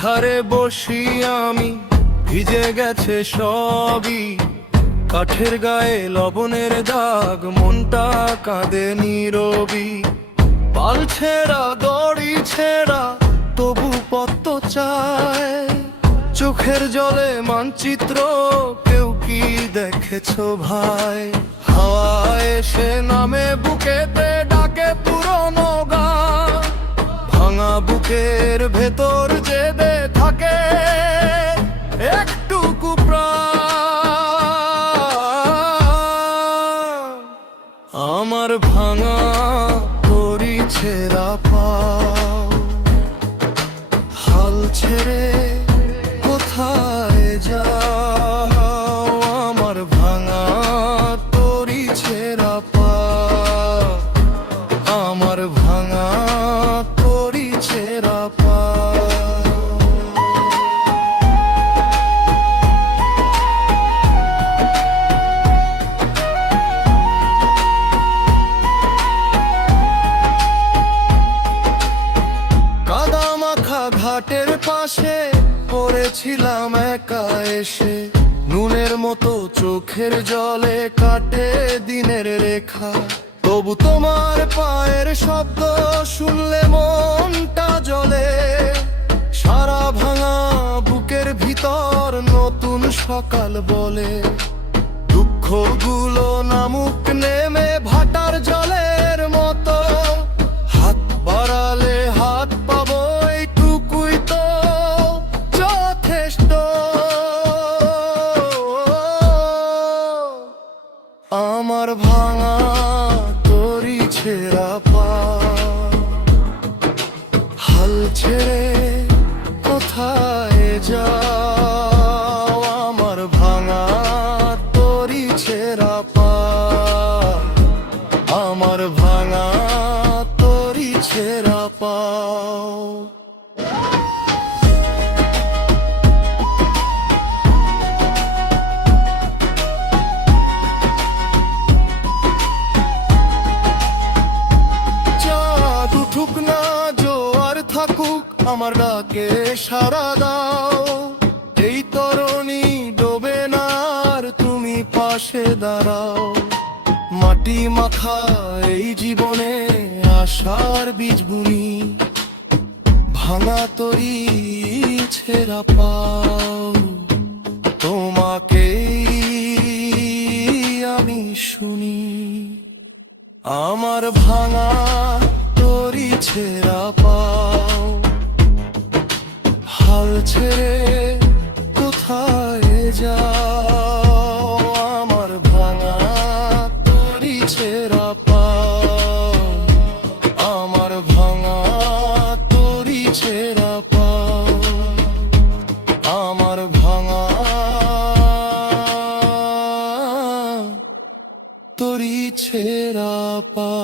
ধারে বসি আমি, ভিজে গেছে সবই, কাঠের গায়ে লবণের দাগ, মনটা কাঁদে নীরবি। পাল ছেঁড়া দড়ি ছেঁড়া তবু পত্ত চায়, চোখের জলে মানচিত্র কেউ কি দেখেছো ভাই? হাওয়া এসে নামে বুকেতে ডাকে পুরনো গান, ভাঙা বুকের ভেতর জেদে থাকে একটুকু প্রাণ। আমার ভাঙা তরি ছেঁড়া পাও, হাল ছেড়ে কোথায় যাও? আমার ভাঙা তরি ছেঁড়া পাও, আমার ভাঙা তরি ছেঁড়া পাও। কাদা মাখা ঘাটের পাশে পড়েছিলাম একা এসে, নুনের মতো চোখের জলে কাটে দিনের রেখা। তবু তোমার পায়ের শব্দ শুনলে মনটা জ্বলে, সারা ভাঙা বুকের ভিতর নতুন সকাল বলে। দুঃখগুলো নামুক নেমে ভাটার জলের মতো, হাত বাড়ালে হাত পাবো এইটুকুই তো যথেষ্ট। আমার ভাঙা তরি ছেঁড়া পাও, হাল ছেড়ে কোথায় যাও? আমার ভাঙা তরি ছেঁড়া পাও, আমার ভাঙা তরি ছেঁড়া পাও। চাঁদ উঠুক না জোয়ার থাকুক, আমার ডাকে সাড়া দাও। এই তরণী ডোবে না আর তুমি পাশে দাঁড়াও। মাটি মাখা এই জীবনে আশার বীজ বুনি, ভাঙা তরি ছেঁড়া পাও। তোমাকেই আমি শুনি, আমার ভাঙা তরি ছেঁড়া পাও, হাল ছেড়ে কোথায় যাও? আমার ভাঙা তরি ছেঁড়া পাও, আমার ভাঙা তরি ছেঁড়া পাও, আমার ভাঙা তরি ছেঁড়া পাও।